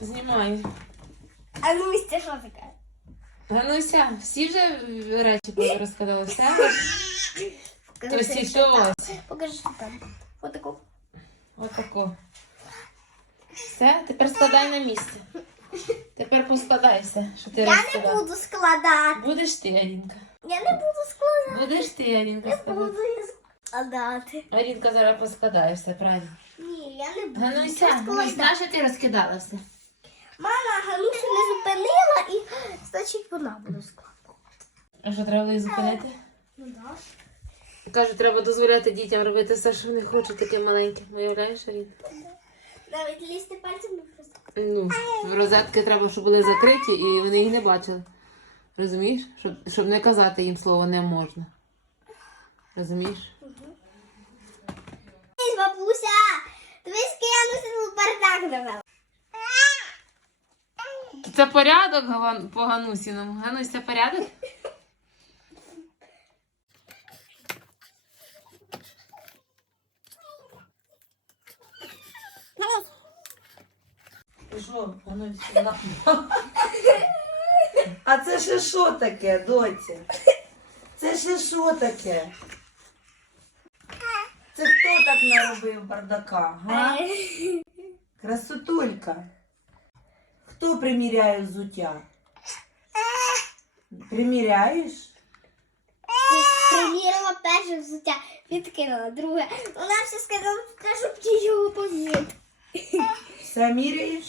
Знімай. А ну місце що таке? Гануся, всі вже речі розказали, все? То всі що що там. ось. Покажи, що там. Отаку. Отако. Все, тепер складай на місце. Тепер поскладайся, що ти Я не розказала. буду складати. Будеш ти, Арінка. Я не буду складати. Будеш ти, Арінка, Не складати. буду я складати. Арінка зараз поскладає все, правильно. Ні, я не буду. Гануся, нічого ну, складати. знаєш, що ти розкидала все? Мама Ганусю не зупинила і значить вона буде складати. А що треба її зупинити? Ну да. Кажуть, треба дозволяти дітям робити все, що вони хочуть, таке маленьке. Уявляєш, Арінка? Навіть лізти пальцем не просто. Ну, розетки треба, щоб були закриті і вони їх не бачили. Розумієш? Щоб, щоб не казати їм слово не можна. Розумієш? Бабуся, дивись, я носила бардак навела. Це порядок по Ганусіному. Ганусь, це порядок? Що, Ганусь, А це ще що таке, доця? Це ще що таке? Це хто так наробив бардака? Га? Красотулька. Хто приміряє взуття? Приміряєш? Примірила перше взуття, відкинула друге. Вона все сказала, щоб ті його повіти. Все міряєш?